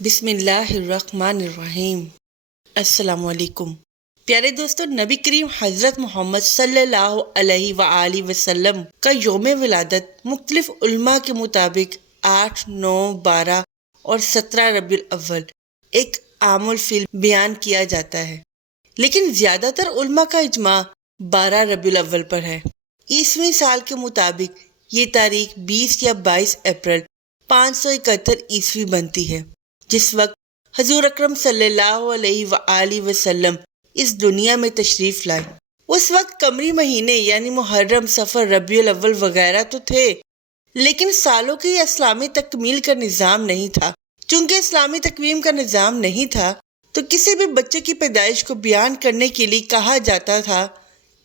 بسم اللہ الرحمن الرحیم۔ السلام علیکم پیارے دوستو، نبی کریم حضرت محمد صلی اللہ علیہ وآلہ وسلم کا یوم ولادت مختلف علماء کے مطابق 8، 9، 12 اور 17 ربیع الاول ایک عام الفیل بیان کیا جاتا ہے، لیکن زیادہ تر علماء کا اجماع 12 ربیع الاول پر ہے۔ عیسوی سال کے مطابق یہ تاریخ 20 یا 22 اپریل 571 عیسوی بنتی ہے، جس وقت حضور اکرم صلی اللہ علیہ وآلہ وسلم اس دنیا میں تشریف لائے۔ اس وقت قمری مہینے یعنی محرم، صفر، ربیع الاول وغیرہ تو تھے، لیکن سالوں کی اسلامی تکمیل کا نظام نہیں تھا۔ چونکہ اسلامی تقویم کا نظام نہیں تھا تو کسی بھی بچے کی پیدائش کو بیان کرنے کے لیے کہا جاتا تھا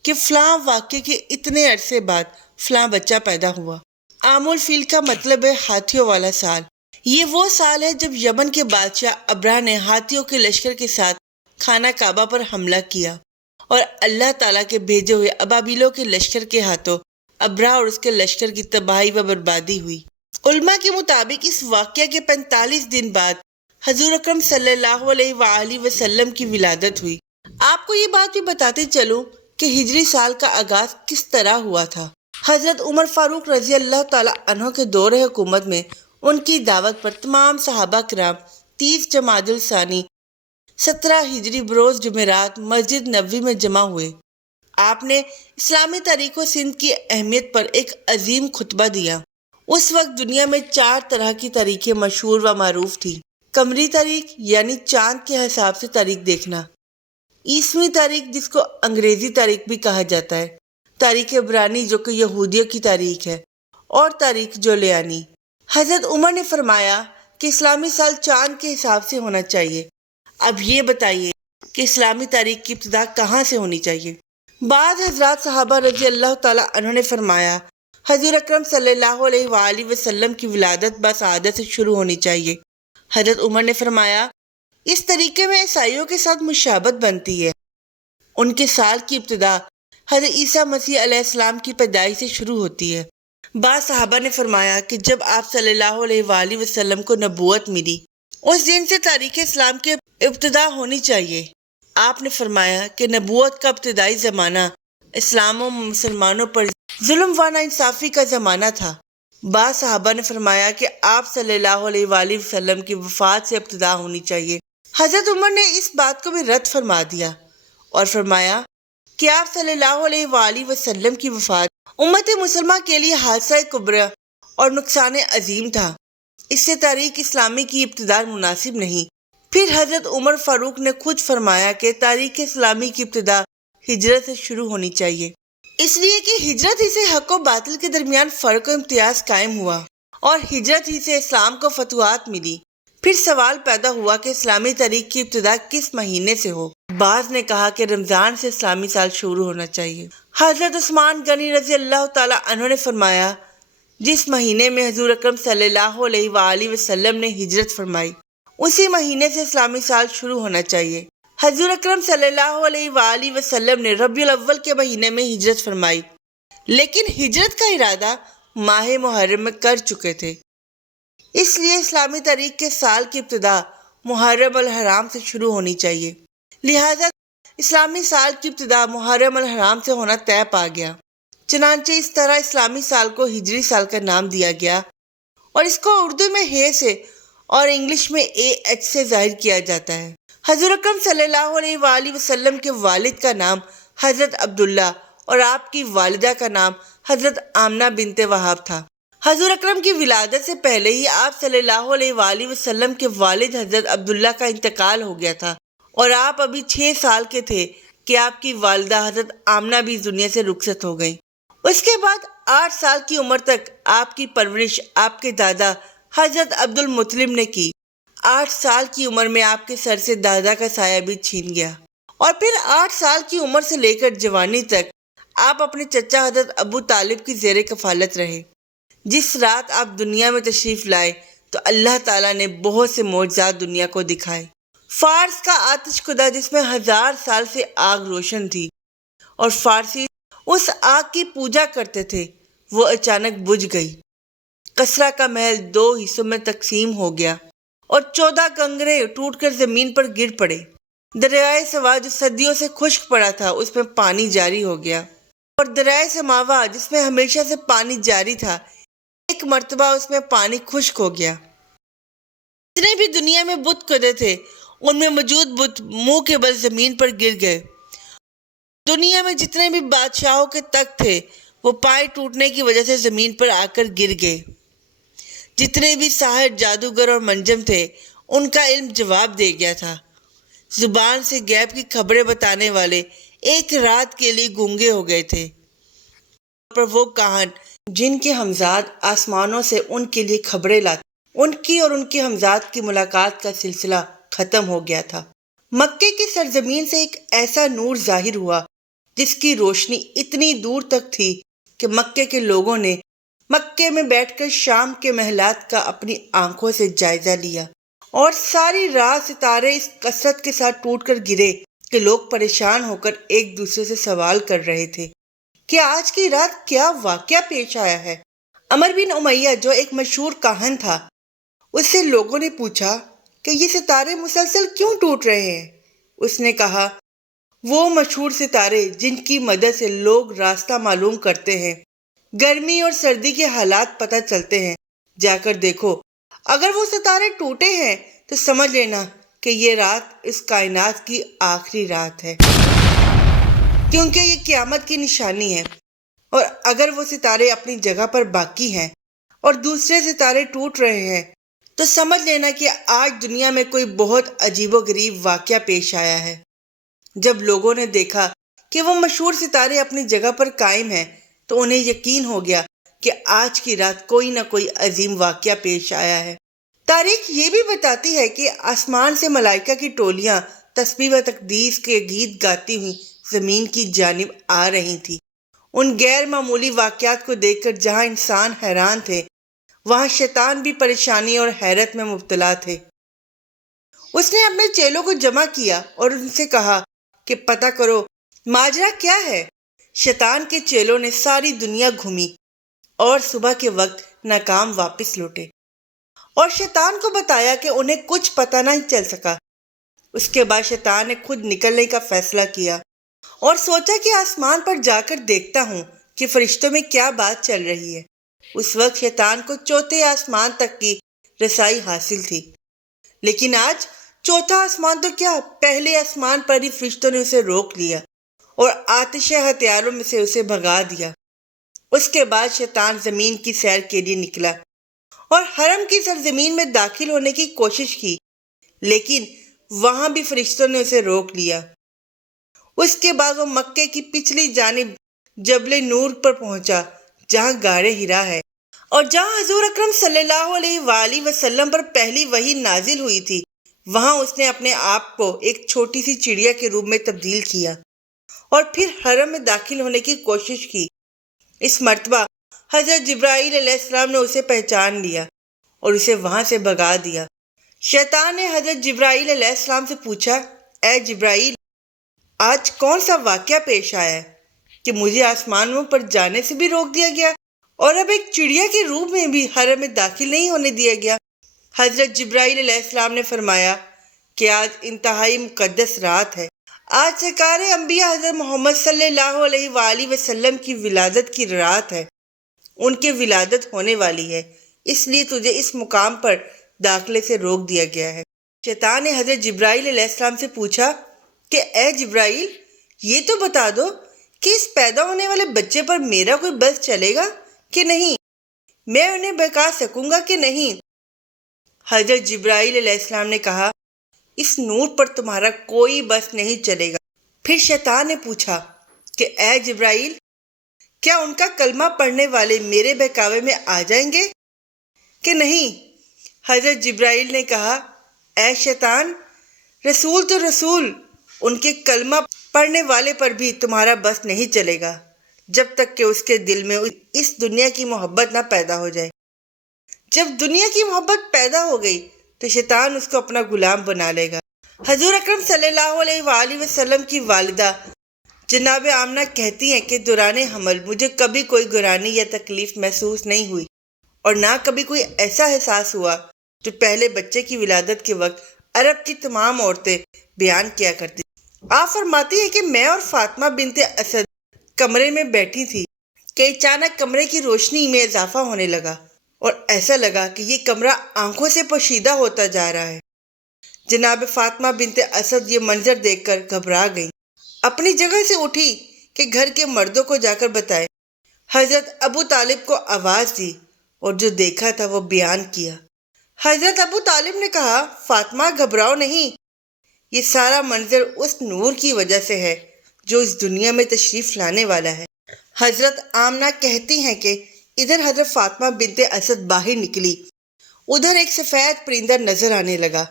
کہ فلاں واقعے کے اتنے عرصے بعد فلاں بچہ پیدا ہوا۔ عام الفیل کا مطلب ہے ہاتھیوں والا سال۔ یہ وہ سال ہے جب یمن کے بادشاہ ابرہہ نے ہاتھیوں کے لشکر کے ساتھ خانہ کعبہ پر حملہ کیا اور اللہ تعالیٰ کے بھیجے ہوئے ابابیلوں کے لشکر کے ہاتھوں ابرہہ اور اس کے لشکر کی تباہی و بربادی ہوئی۔ علماء کے مطابق اس واقعہ کے 45 دن بعد حضور اکرم صلی اللہ علیہ وآلہ وسلم کی ولادت ہوئی۔ آپ کو یہ بات بھی بتاتے چلوں کہ ہجری سال کا آغاز کس طرح ہوا تھا۔ حضرت عمر فاروق رضی اللہ تعالیٰ عنہ کے دور حکومت میں ان کی دعوت پر تمام صحابہ کرام 30 جمادی الثانی 17 ہجری بروز جمعرات مسجد نبوی میں جمع ہوئے۔ آپ نے اسلامی تاریخ و سند کی اہمیت پر ایک عظیم خطبہ دیا۔ اس وقت دنیا میں 4 طرح کی تاریخیں مشہور و معروف تھیں۔ قمری تاریخ یعنی چاند کے حساب سے تاریخ دیکھنا، عیسوی تاریخ جس کو انگریزی تاریخ بھی کہا جاتا ہے، تاریخ عبرانی جو کہ یہودیوں کی تاریخ ہے، اور تاریخ جولیانی۔ حضرت عمر نے فرمایا کہ اسلامی سال چاند کے حساب سے ہونا چاہیے۔ اب یہ بتائیے کہ اسلامی تاریخ کی ابتدا کہاں سے ہونی چاہیے؟ بعض حضرات صحابہ رضی اللہ تعالیٰ عنہ نے فرمایا حضور اکرم صلی اللہ علیہ وآلہ وسلم کی ولادت بسعادت سے شروع ہونی چاہیے۔ حضرت عمر نے فرمایا اس طریقے میں عیسائیوں کے ساتھ مشابہت بنتی ہے۔ ان کے سال کی ابتدا حضرت عیسیٰ مسیح علیہ السلام کی پیدائش سے شروع ہوتی ہے۔ بعض صحابہ نے فرمایا کہ جب آپ صلی اللہ علیہ وآلہ وسلم کو نبوت ملی اس دن سے تاریخ اسلام کی ابتدا ہونی چاہیے۔ آپ نے فرمایا کہ نبوت کا ابتدائی زمانہ اسلام و مسلمانوں پر ظلم و ناانصافی کا زمانہ تھا۔ بعض صحابہ نے فرمایا کہ آپ صلی اللہ علیہ وآلہ وسلم کی وفات سے ابتدا ہونی چاہیے۔ حضرت عمر نے اس بات کو بھی رد فرما دیا اور فرمایا کہ آپ صلی اللہ علیہ وآلہ وسلم کی وفات امت مسلمہ کے لیے حادثہ کبریٰ اور نقصان عظیم تھا، اس سے تاریخ اسلامی کی ابتدا مناسب نہیں۔ پھر حضرت عمر فاروق نے خود فرمایا کہ تاریخ اسلامی کی ابتدا ہجرت سے شروع ہونی چاہیے، اس لیے کہ ہجرت ہی سے حق و باطل کے درمیان فرق و امتیاز قائم ہوا اور ہجرت ہی سے اسلام کو فتوحات ملی۔ پھر سوال پیدا ہوا کہ اسلامی تاریخ کی ابتدا کس مہینے سے ہو؟ بعض نے کہا کہ رمضان سے اسلامی سال شروع ہونا چاہیے۔ حضرت عثمان غنی رضی اللہ تعالیٰ عنہ نے فرمایا جس مہینے میں حضور اکرم صلی اللہ علیہ وآلہ وسلم نے ہجرت فرمائی اسی مہینے سے اسلامی سال شروع ہونا چاہیے۔ حضور اکرم صلی اللہ علیہ وآلہ وسلم نے ربیع الاول کے مہینے میں ہجرت فرمائی، لیکن ہجرت کا ارادہ ماہ محرم میں کر چکے تھے، اس لیے اسلامی تاریخ کے سال کی ابتدا محرم الحرام سے شروع ہونی چاہیے۔ لہذا اسلامی سال کی ابتدا محرم الحرام سے ہونا طے پا گیا۔ چنانچہ اس طرح اسلامی سال کو ہجری سال کا نام دیا گیا اور اس کو اردو میں ہ سے اور انگلش میں AH سے ظاہر کیا جاتا ہے۔ حضور اکرم صلی اللہ علیہ وآلہ وسلم کے والد کا نام حضرت عبداللہ اور آپ کی والدہ کا نام حضرت آمنہ بنت وہاب تھا۔ حضور اکرم کی ولادت سے پہلے ہی آپ صلی اللہ علیہ وآلہ وسلم کے والد حضرت عبداللہ کا انتقال ہو گیا تھا اور آپ ابھی 6 سال کے تھے کہ آپ کی والدہ حضرت آمنہ بھی اس دنیا سے رخصت ہو گئیں۔ اس کے بعد 8 سال کی عمر تک آپ کی پرورش آپ کے دادا حضرت عبد المطلب نے کی۔ 8 سال کی عمر میں آپ کے سر سے دادا کا سایہ بھی چھین گیا اور پھر 8 سال کی عمر سے لے کر جوانی تک آپ اپنے چچا حضرت ابو طالب کی زیر کفالت رہے۔ جس رات آپ دنیا میں تشریف لائے تو اللہ تعالیٰ نے بہت سے معجزات دنیا کو دکھائے۔ فارس کا آتش کدہ جس میں 1000 سال سے آگ روشن تھی اور فارسی اس آگ کی پوجا کرتے تھے، وہ اچانک بجھ گئی۔ کسریٰ کا محل 2 حصوں میں تقسیم ہو گیا اور 14 کنگرے ٹوٹ کر زمین پر گر پڑے۔ دریائے سوا جو صدیوں سے خشک پڑا تھا اس میں پانی جاری ہو گیا، اور دریائے سماوا جس میں ہمیشہ سے پانی جاری تھا، ایک مرتبہ اس میں پانی خشک ہو گیا۔ جتنے بھی دنیا میں بت کدے تھے ان میں موجود بت منہ کے بل زمین پر گر گئے۔ دنیا میں جتنے بھی بادشاہوں کے تخت تھے وہ پائے ٹوٹنے کی وجہ سے زمین پر آ کر گر گئے۔ جتنے بھی ساحر، جادوگر اور منجم تھے ان کا علم جواب دے گیا تھا۔ زبان سے غیب کی خبریں بتانے والے ایک رات کے لیے گونگے ہو گئے تھے، پر وہ کاہن جن کے ہمزاد آسمانوں سے ان کے لیے خبریں لاتے، ان کی اور ان کے ہمزاد کی ملاقات کا سلسلہ ختم ہو گیا تھا۔ مکے کی سرزمین سے ایک ایسا نور ظاہر ہوا جس کی روشنی اتنی دور تک تھی کہ مکے کے لوگوں نے مکے میں بیٹھ کر شام کے محلات کا اپنی آنکھوں سے جائزہ لیا، اور ساری رات ستارے اس کثرت کے ساتھ ٹوٹ کر گرے کہ لوگ پریشان ہو کر ایک دوسرے سے سوال کر رہے تھے کہ آج کی رات کیا واقعہ پیش آیا ہے۔ عمر بن امیہ جو ایک مشہور کاہن تھا، اس سے لوگوں نے پوچھا کہ یہ ستارے مسلسل کیوں ٹوٹ رہے ہیں؟ اس نے کہا، وہ مشہور ستارے جن کی مدد سے لوگ راستہ معلوم کرتے ہیں، گرمی اور سردی کے حالات پتہ چلتے ہیں، جا کر دیکھو۔ اگر وہ ستارے ٹوٹے ہیں تو سمجھ لینا کہ یہ رات اس کائنات کی آخری رات ہے، کیونکہ یہ قیامت کی نشانی ہے۔ اور اگر وہ ستارے اپنی جگہ پر باقی ہیں اور دوسرے ستارے ٹوٹ رہے ہیں تو سمجھ لینا کہ آج دنیا میں کوئی بہت عجیب و غریب واقعہ پیش آیا ہے۔ جب لوگوں نے دیکھا کہ وہ مشہور ستارے اپنی جگہ پر قائم ہیں تو انہیں یقین ہو گیا کہ آج کی رات کوئی نہ کوئی عظیم واقعہ پیش آیا ہے۔ تاریخ یہ بھی بتاتی ہے کہ آسمان سے ملائکہ کی ٹولیاں تسبیح و تقدیس کے گیت گاتی ہوئی زمین کی جانب آ رہی تھیں۔ ان غیر معمولی واقعات کو دیکھ کر جہاں انسان حیران تھے، وہاں شیطان بھی پریشانی اور حیرت میں مبتلا تھے۔ اس نے اپنے چیلوں کو جمع کیا اور ان سے کہا کہ پتہ کرو ماجرا کیا ہے۔ شیطان کے چیلوں نے ساری دنیا گھومی اور صبح کے وقت ناکام واپس لوٹے، اور شیطان کو بتایا کہ انہیں کچھ پتہ نہیں چل سکا۔ اس کے بعد شیطان نے خود نکلنے کا فیصلہ کیا اور سوچا کہ آسمان پر جا کر دیکھتا ہوں کہ فرشتوں میں کیا بات چل رہی ہے۔ اس وقت شیطان کو چوتھے آسمان تک کی رسائی حاصل تھی، لیکن آج چوتھا آسمان تو کیا، پہلے آسمان پر ہی فرشتوں نے اسے روک لیا اور آتش ہتھیاروں میں سے اسے بھگا دیا۔ اس کے بعد شیطان زمین کی سیر کے لیے نکلا اور حرم کی سرزمین میں داخل ہونے کی کوشش کی، لیکن وہاں بھی فرشتوں نے اسے روک لیا۔ اس کے بعد وہ مکے کی پچھلی جانب جبل نور پر پہنچا، جہاں غار حرا ہے اور جہاں حضور اکرم صلی اللہ علیہ وآلہ وسلم پر پہلی وحی نازل ہوئی تھی۔ وہاں اس نے اپنے آپ کو ایک چھوٹی سی چڑیا کے روپ میں تبدیل کیا اور پھر حرم میں داخل ہونے کی کوشش کی۔ اس مرتبہ حضرت جبرائیل علیہ السلام نے اسے پہچان لیا اور اسے وہاں سے بھگا دیا۔ شیطان نے حضرت جبرائیل علیہ السلام سے پوچھا، اے جبرائیل، آج کون سا واقعہ پیش آیا ہے کہ مجھے آسمانوں پر جانے سے بھی روک دیا گیا اور اب ایک چڑیا کے روپ میں بھی حرم میں داخل نہیں ہونے دیا گیا؟ حضرت جبرائیل علیہ السلام نے فرمایا کہ آج انتہائی مقدس رات ہے، آج سرکار انبیاء حضرت محمد صلی اللہ علیہ وآلہ وسلم کی ولادت کی رات ہے، ان کی ولادت ہونے والی ہے، اس لیے تجھے اس مقام پر داخلے سے روک دیا گیا ہے۔ شیطان نے حضرت جبرائیل علیہ السلام سے پوچھا کہ اے جبرائیل، یہ تو بتا دو کہ اس پیدا ہونے والے بچے پر میرا کوئی بس چلے گا کہ نہیں، میں انہیں بہکا سکوں گا کہ نہیں؟ حضرت جبرائیل علیہ السلام نے کہا، اس نور پر تمہارا کوئی بس نہیں چلے گا۔ پھر شیطان نے پوچھا کہ اے جبرائیل، کیا ان کا کلمہ پڑھنے والے میرے بہکاوے میں آ جائیں گے کہ نہیں؟ حضرت جبرائیل نے کہا، اے شیطان، رسول تو رسول، ان کے کلمہ پڑھنے والے پر بھی تمہارا بس نہیں چلے گا جب تک کہ اس کے دل میں اس دنیا کی محبت نہ پیدا ہو جائے۔ جب دنیا کی محبت پیدا ہو گئی تو شیطان اس کو اپنا غلام بنا لے گا۔ حضور اکرم صلی اللہ علیہ وآلہ وسلم کی والدہ جناب آمنہ کہتی ہیں کہ دوران حمل مجھے کبھی کوئی گرانی یا تکلیف محسوس نہیں ہوئی اور نہ کبھی کوئی ایسا احساس ہوا جو پہلے بچے کی ولادت کے وقت عرب کی تمام عورتیں بیان کیا کرتی۔ آپ فرماتی ہے کہ میں اور فاطمہ بنت اسد کمرے میں بیٹھی تھی کہ اچانک کمرے کی روشنی میں اضافہ ہونے لگا اور ایسا لگا کہ یہ کمرہ آنکھوں سے پوشیدہ ہوتا جا رہا ہے۔ جناب فاطمہ بنت اسد یہ منظر دیکھ کر گھبرا گئی، اپنی جگہ سے اٹھی کہ گھر کے مردوں کو جا کر بتائے۔ حضرت ابو طالب کو آواز دی اور جو دیکھا تھا وہ بیان کیا۔ حضرت ابو طالب نے کہا، فاطمہ گھبراؤ نہیں، یہ سارا منظر اس نور کی وجہ سے ہے جو اس دنیا میں تشریف لانے والا ہے۔ حضرت آمنہ کہتی ہیں کہ ادھر حضرت فاطمہ بنت اسد باہر نکلی، ادھر ایک سفید پرندہ نظر آنے لگا۔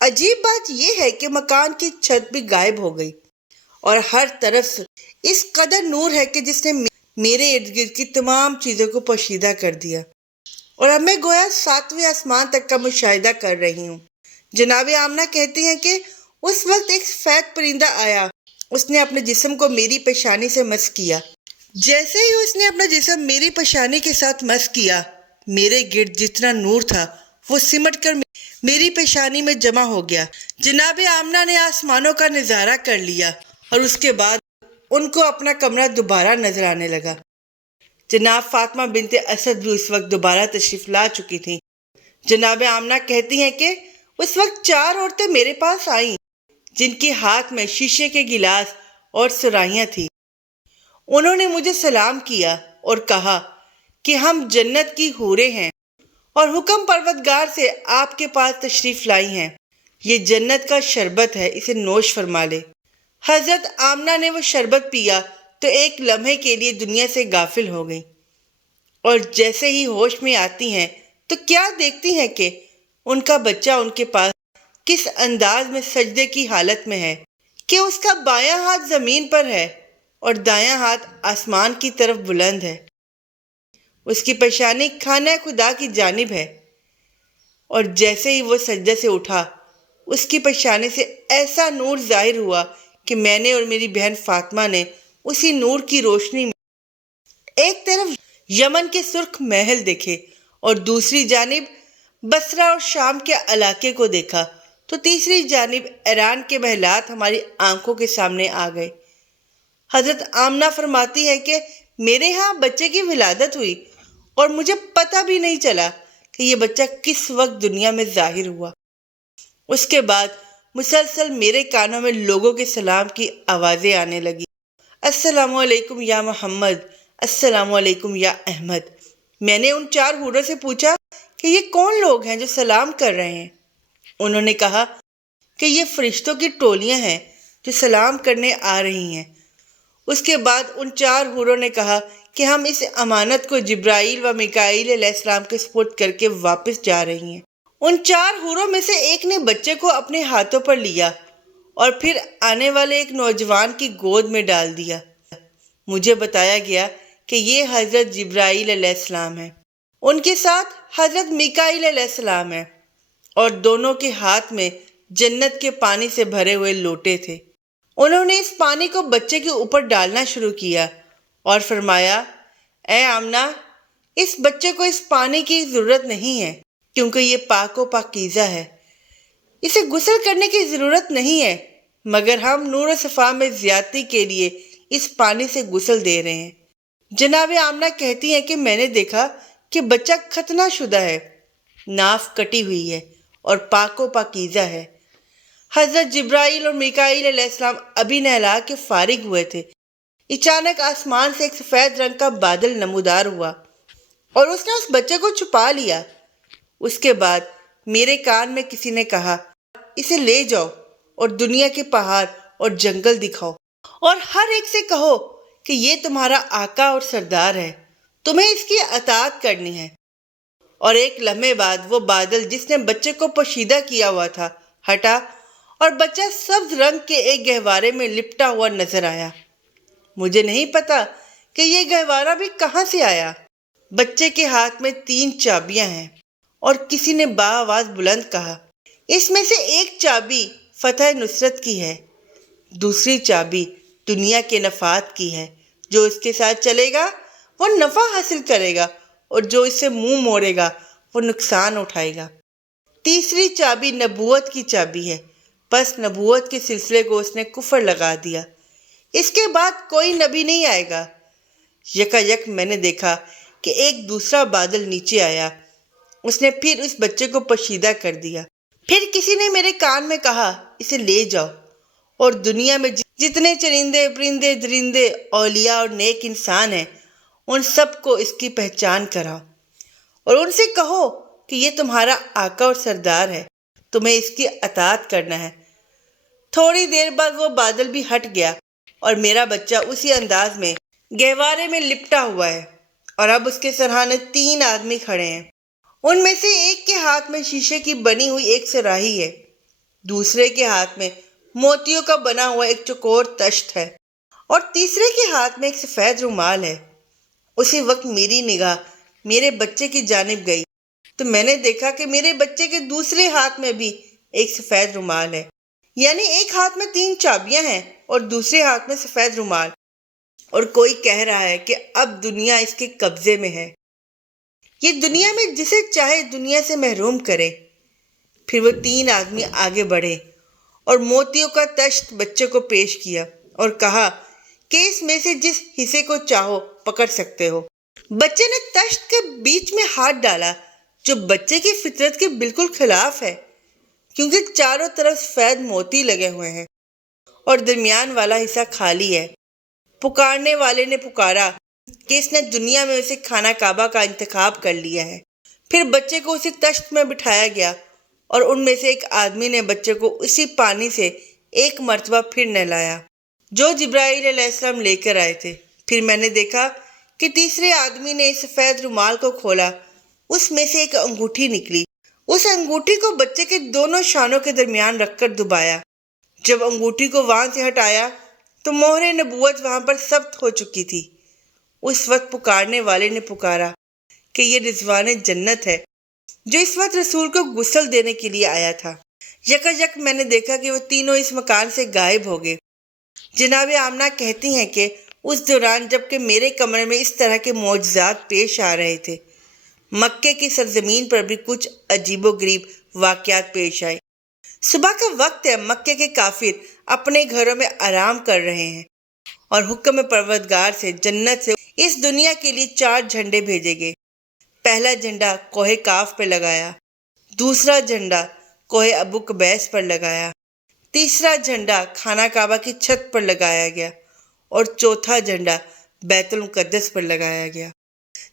عجیب بات یہ ہے کہ مکان کی چھت بھی غائب ہو گئی اور ہر طرف اس قدر نور ہے کہ جس نے میرے ارد گرد کی تمام چیزوں کو پوشیدہ کر دیا اور اب میں گویا 7ویں آسمان تک کا مشاہدہ کر رہی ہوں۔ جناب آمنہ کہتی ہیں کہ اس وقت ایک سفید پرندہ آیا، اس نے اپنے جسم کو میری پیشانی سے مس کیا۔ جیسے ہی اس نے اپنا جسم میری پیشانی کے ساتھ مس کیا، میرے گرد جتنا نور تھا وہ سمٹ کر میری پیشانی میں جمع ہو گیا۔ جناب آمنہ نے آسمانوں کا نظارہ کر لیا اور اس کے بعد ان کو اپنا کمرہ دوبارہ نظر آنے لگا۔ جناب فاطمہ بنت اسد بھی اس وقت دوبارہ تشریف لا چکی تھیں۔ جناب آمنہ کہتی ہیں کہ اس وقت 4 عورتیں میرے پاس آئیں جن کے ہاتھ میں شیشے کے گلاس اور سرائیاں تھیں۔ انہوں نے مجھے سلام کیا اور کہا کہ ہم جنت کی حوریں ہیں اور حکم پروردگار سے آپ کے پاس تشریف لائی ہیں، یہ جنت کا شربت ہے، اسے نوش فرما لے۔ حضرت آمنہ نے وہ شربت پیا تو ایک لمحے کے لیے دنیا سے غافل ہو گئی اور جیسے ہی ہوش میں آتی ہیں تو کیا دیکھتی ہیں کہ ان کا بچہ ان کے پاس کس انداز میں سجدے کی حالت میں ہے کہ اس کا بایاں ہاتھ زمین پر ہے اور دایاں ہاتھ آسمان کی طرف بلند ہے۔ اس کی پیشانی خانہ خدا کی جانب ہے اور جیسے ہی وہ سجدے سے اٹھا اس کی پیشانی سے ایسا نور ظاہر ہوا کہ میں نے اور میری بہن فاطمہ نے اسی نور کی روشنی میں ایک طرف یمن کے سرخ محل دیکھے اور دوسری جانب بصرہ اور شام کے علاقے کو دیکھا تو تیسری جانب ایران کے محلات ہماری آنکھوں کے سامنے آ گئے۔ حضرت آمنہ فرماتی ہے کہ میرے ہاں بچے کی ولادت ہوئی اور مجھے پتہ بھی نہیں چلا کہ یہ بچہ کس وقت دنیا میں ظاہر ہوا۔ اس کے بعد مسلسل میرے کانوں میں لوگوں کے سلام کی آوازیں آنے لگی، السلام علیکم یا محمد، السلام علیکم یا احمد۔ میں نے ان 4 حوروں سے پوچھا کہ یہ کون لوگ ہیں جو سلام کر رہے ہیں؟ انہوں نے کہا کہ یہ فرشتوں کی ٹولیاں ہیں جو سلام کرنے آ رہی ہیں۔ اس کے بعد ان 4 حوروں نے کہا کہ ہم اس امانت کو جبرائیل و میکائیل علیہ السلام کے سپرد کر کے واپس جا رہی ہیں۔ ان 4 حوروں میں سے ایک نے بچے کو اپنے ہاتھوں پر لیا اور پھر آنے والے ایک نوجوان کی گود میں ڈال دیا۔ مجھے بتایا گیا کہ یہ حضرت جبرائیل علیہ السلام ہیں، ان کے ساتھ حضرت میکائیل علیہ السلام ہیں اور دونوں کے ہاتھ میں جنت کے پانی سے بھرے ہوئے لوٹے تھے۔ انہوں نے اس پانی کو بچے کے اوپر ڈالنا شروع کیا اور فرمایا، اے آمنہ، اس بچے کو اس پانی کی ضرورت نہیں ہے کیونکہ یہ پاک و پاکیزہ ہے، اسے غسل کرنے کی ضرورت نہیں ہے، مگر ہم نور و صفا میں زیادتی کے لیے اس پانی سے غسل دے رہے ہیں۔ جناب آمنہ کہتی ہیں کہ میں نے دیکھا کہ بچہ ختنہ شدہ ہے، ناف کٹی ہوئی ہے اور پاک و پاکیزہ ہے۔ حضرت جبرائیل اور میکائیل علیہ السلام ابھی نہلا کے فارغ ہوئے تھے، اچانک آسمان سے ایک سفید رنگ کا بادل نمودار ہوا اور اس نے اس بچے کو چھپا لیا۔ اس کے بعد میرے کان میں کسی نے کہا، اسے لے جاؤ اور دنیا کے پہاڑ اور جنگل دکھاؤ اور ہر ایک سے کہو کہ یہ تمہارا آقا اور سردار ہے، تمہیں اس کی اطاعت کرنی ہے۔ اور ایک لمحے بعد وہ بادل جس نے بچے کو پوشیدہ کیا ہوا تھا ہٹا اور بچہ سبز رنگ کے ایک گہوارے میں لپٹا ہوا نظر آیا۔ مجھے نہیں پتا کہ یہ گہوارہ بھی کہاں سے آیا۔ بچے کے ہاتھ میں 3 چابیاں ہیں اور کسی نے بآواز بلند کہا، اس میں سے ایک چابی فتح نصرت کی ہے، دوسری چابی دنیا کے نفعات کی ہے، جو اس کے ساتھ چلے گا وہ نفع حاصل کرے گا اور جو اس سے منہ موڑے گا وہ نقصان اٹھائے گا۔ تیسری چابی نبوت کی چابی ہے، بس نبوت کے سلسلے کو اس نے کفر لگا دیا۔ اس کے بعد کوئی نبی نہیں آئے گا۔ یکا میں نے دیکھا کہ ایک دوسرا بادل نیچے آیا، اس نے پھر اس بچے کو پوشیدہ کر دیا۔ پھر کسی نے میرے کان میں کہا، اسے لے جاؤ اور دنیا میں جتنے چرندے پرندے درندے اولیاء اور نیک انسان ہیں ان سب کو اس کی پہچان کراؤ اور ان سے کہو کہ یہ تمہارا آقا اور سردار ہے، تمہیں اس کی اطاعت کرنا ہے۔ تھوڑی دیر بعد وہ بادل بھی ہٹ گیا اور میرا بچہ اسی انداز میں گہوارے میں لپٹا ہوا ہے، اور اب اس کے سرہانے 3 آدمی کھڑے ہیں۔ ان میں سے ایک کے ہاتھ میں شیشے کی بنی ہوئی ایک صراحی ہے، دوسرے کے ہاتھ میں موتیوں کا بنا ہوا ایک چوکور تشت ہے، اور تیسرے کے ہاتھ میں ایک سفید رومال ہے۔ اسی وقت میری نگاہ میرے بچے کی جانب گئی تو میں نے دیکھا کہ میرے بچے کے دوسرے ہاتھ میں بھی ایک سفید رومال ہے، یعنی ایک ہاتھ میں 3 چابیاں ہیں اور دوسرے ہاتھ میں سفید رومال، اور کوئی کہہ رہا ہے کہ اب دنیا اس کے قبضے میں ہے، یہ دنیا میں جسے چاہے دنیا سے محروم کرے۔ پھر وہ 3 آدمی آگے بڑھے اور موتیوں کا تشت بچے کو پیش کیا اور کہا کہ اس میں سے جس حصے کو چاہو پکڑ سکتے ہو۔ بچے نے تشت کے بیچ میں ہاتھ ڈالا، جو بچے کی فطرت کے بالکل خلاف ہے، کیونکہ چاروں طرف سفید موتی لگے ہوئے ہیں اور درمیان والا حصہ خالی ہے۔ پکارنے والے نے پکارا کہ اس نے دنیا میں اسے خانہ کعبہ کا انتخاب کر لیا ہے۔ پھر بچے کو اسی تشت میں بٹھایا گیا اور ان میں سے ایک آدمی نے بچے کو اسی پانی سے ایک مرتبہ پھر نہلایا جو جبرائیل علیہ السلام لے کر آئے تھے۔ پھر میں نے دیکھا کہ تیسرے آدمی نے اس سفید رومال کو کھولا، اس میں سے ایک انگوٹھی نکلی، اس انگوٹھی کو بچے کے دونوں شانوں کے درمیان رکھ کر دبایا۔ جب انگوٹھی کو وہاں سے ہٹایا تو مہر نبوت وہاں پر ثبت ہو چکی تھی۔ اس وقت پکارنے والے نے پکارا کہ یہ رضوان جنت ہے جو اس وقت رسول کو غسل دینے کے لیے آیا تھا۔ یک میں نے دیکھا کہ وہ تینوں اس مکان سے غائب ہو گئے۔ جناب آمنہ کہتی ہیں کہ اس دوران جب کہ میرے کمرے میں اس طرح کے معجزات پیش آ رہے تھے، مکے کی سرزمین پر بھی کچھ عجیب و غریب واقعات پیش آئے۔ صبح کا وقت ہے، مکے کے کافر اپنے گھروں میں آرام کر رہے ہیں اور حکم پروردگار سے جنت سے اس دنیا کے لیے 4 جھنڈے بھیجے گئے۔ پہلا جھنڈا کوہ کاف پہ لگایا، دوسرا جھنڈا کوہ ابو قبیس پر لگایا، تیسرا جھنڈا خانہ کعبہ کی چھت پر لگایا گیا اور چوتھا جھنڈا بیت المقدس پر لگایا گیا۔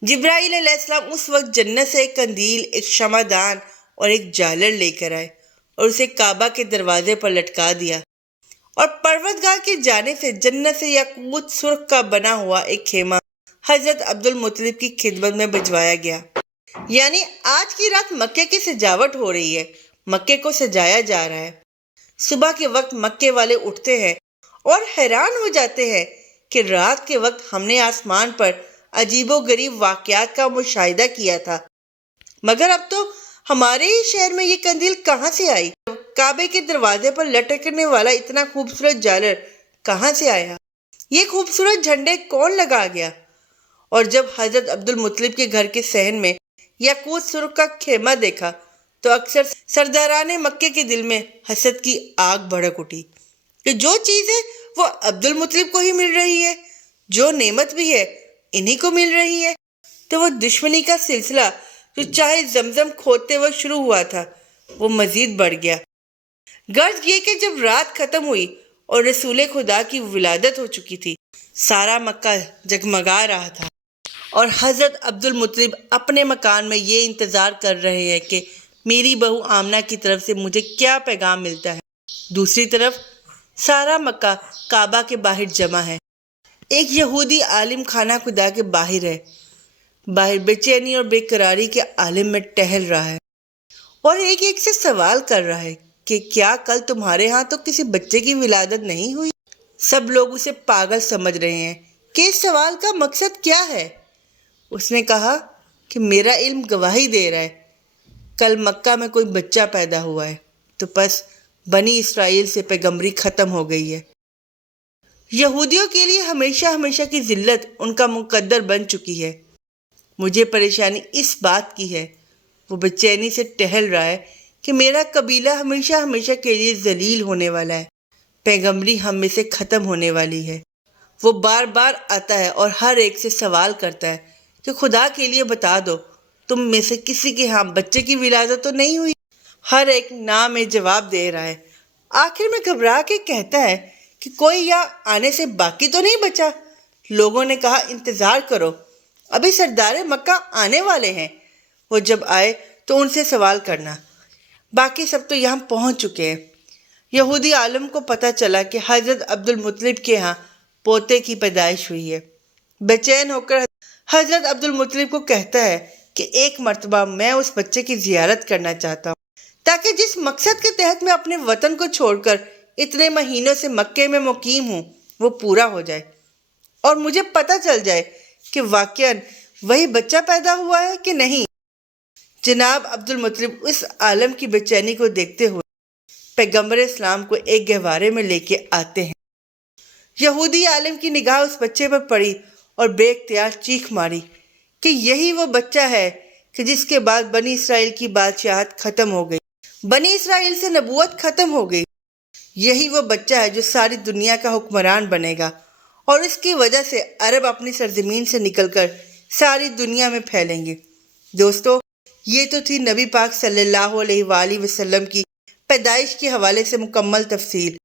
جبرائیل علیہ السلام اس وقت جنت سے ایک قندیل، ایک شمع دان اور ایک جالر لے کر آئے اور اسے کعبہ کے دروازے پر لٹکا دیا، اور پروردگار کی جانب سے جنت سے یاقوت سرخ کا بنا ہوا ایک خیمہ حضرت عبد المطلب کی خدمت میں بھجوایا گیا۔ یعنی آج کی رات مکے کی سجاوٹ ہو رہی ہے، مکے کو سجایا جا رہا ہے۔ صبح کے وقت مکے والے اٹھتے ہیں اور حیران ہو جاتے ہیں کہ رات کے وقت ہم نے آسمان پر عجیب و غریب واقعات کا مشاہدہ کیا تھا، مگر اب تو ہمارے ہی شہر میں یہ قندیل کہاں سے آئی؟ کعبے کے دروازے پر لٹکنے والا اتنا خوبصورت جالر کہاں سے آیا؟ یہ خوبصورت جھنڈے کون لگا گیا؟ اور جب حضرت عبد المطلب کے گھر کے صحن میں یاقوت سرخ کا خیمہ دیکھا تو اکثر سرداران مکے کے دل میں حسد کی آگ بھڑک اٹھی کہ جو چیز ہے وہ عبد المطلب کو ہی مل رہی ہے، جو نعمت بھی ہے انہی کو مل رہی ہے، تو وہ دشمنی کا سلسلہ جو چاہے زمزم کھودتے وقت شروع ہوا تھا وہ مزید بڑھ گیا۔ غرض یہ کہ جب رات ختم ہوئی اور رسول خدا کی ولادت ہو چکی تھی، سارا مکہ جگمگا رہا تھا اور حضرت عبد المطلب اپنے مکان میں یہ انتظار کر رہے ہیں کہ میری بہو آمنہ کی طرف سے مجھے کیا پیغام ملتا ہے۔ دوسری طرف سارا مکہ کعبہ کے باہر جمع ہے۔ ایک یہودی عالم خانہ خدا کے باہر ہے، باہر بے چینی اور بے قراری کے عالم میں ٹہل رہا ہے اور ایک سے سوال کر رہا ہے کہ کیا کل تمہارے ہاں تو کسی بچے کی ولادت نہیں ہوئی؟ سب لوگ اسے پاگل سمجھ رہے ہیں کہ اس سوال کا مقصد کیا ہے۔ اس نے کہا کہ میرا علم گواہی دے رہا ہے کل مکہ میں کوئی بچہ پیدا ہوا ہے، تو پس بنی اسرائیل سے پیغمبری ختم ہو گئی ہے۔ یہودیوں کے لیے ہمیشہ ہمیشہ کی ذلت ان کا مقدر بن چکی ہے۔ مجھے پریشانی اس بات کی ہے وہ بے چینی سے ٹہل رہا ہے کہ میرا قبیلہ ہمیشہ ہمیشہ کے لیے ذلیل ہونے والا ہے، پیغمبری ہم میں سے ختم ہونے والی ہے۔ وہ بار بار آتا ہے اور ہر ایک سے سوال کرتا ہے کہ خدا کے لیے بتا دو، تم میں سے کسی کے ہاں بچے کی ولادت تو نہیں ہوئی؟ ہر ایک نا میں جواب دے رہا ہے۔ آخر میں گھبرا کے کہتا ہے کہ کوئی یہاں آنے سے باقی تو نہیں بچا؟ لوگوں نے کہا انتظار کرو، ابھی سردار مکہ آنے والے ہیں، وہ جب آئے تو ان سے سوال کرنا، باقی سب تو یہاں پہنچ چکے ہیں۔ یہودی عالم کو پتہ چلا کہ حضرت عبد المطلب کے ہاں پوتے کی پیدائش ہوئی ہے۔ بے چین ہو کر حضرت عبد المطلب کو کہتا ہے کہ ایک مرتبہ میں اس بچے کی زیارت کرنا چاہتا ہوں تاکہ جس مقصد کے تحت میں اپنے وطن کو چھوڑ کر اتنے مہینوں سے مکے میں مقیم ہوں وہ پورا ہو جائے اور مجھے پتہ چل جائے کہ واقعاً وہی بچہ پیدا ہوا ہے کہ نہیں۔ جناب عبد المطلب اس عالم کی بے چینی کو دیکھتے ہوئے پیغمبر اسلام کو ایک گہوارے میں لے کے آتے ہیں۔ یہودی عالم کی نگاہ اس بچے پر پڑی اور بے اختیار چیخ ماری کہ یہی وہ بچہ ہے کہ جس کے بعد بنی اسرائیل کی بادشاہت ختم ہو گئی، بنی اسرائیل سے نبوت ختم ہو گئی۔ یہی وہ بچہ ہے جو ساری دنیا کا حکمران بنے گا اور اس کی وجہ سے عرب اپنی سرزمین سے نکل کر ساری دنیا میں پھیلیں گے۔ دوستو، یہ تو تھی نبی پاک صلی اللہ علیہ وآلہ وسلم کی پیدائش کے حوالے سے مکمل تفصیل۔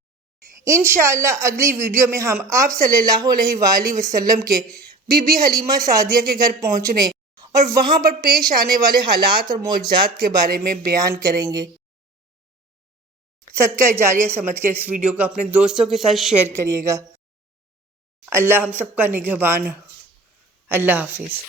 انشاءاللہ اگلی ویڈیو میں ہم آپ صلی اللہ علیہ وآلہ وسلم کے بی بی حلیمہ سعدیہ کے گھر پہنچنے اور وہاں پر پیش آنے والے حالات اور معجزات کے بارے میں بیان کریں گے۔ صدقہ جاریہ سمجھ کر اس ویڈیو کو اپنے دوستوں کے ساتھ شیئر کریے گا۔ اللہ ہم سب کا نگہبان۔ اللہ حافظ۔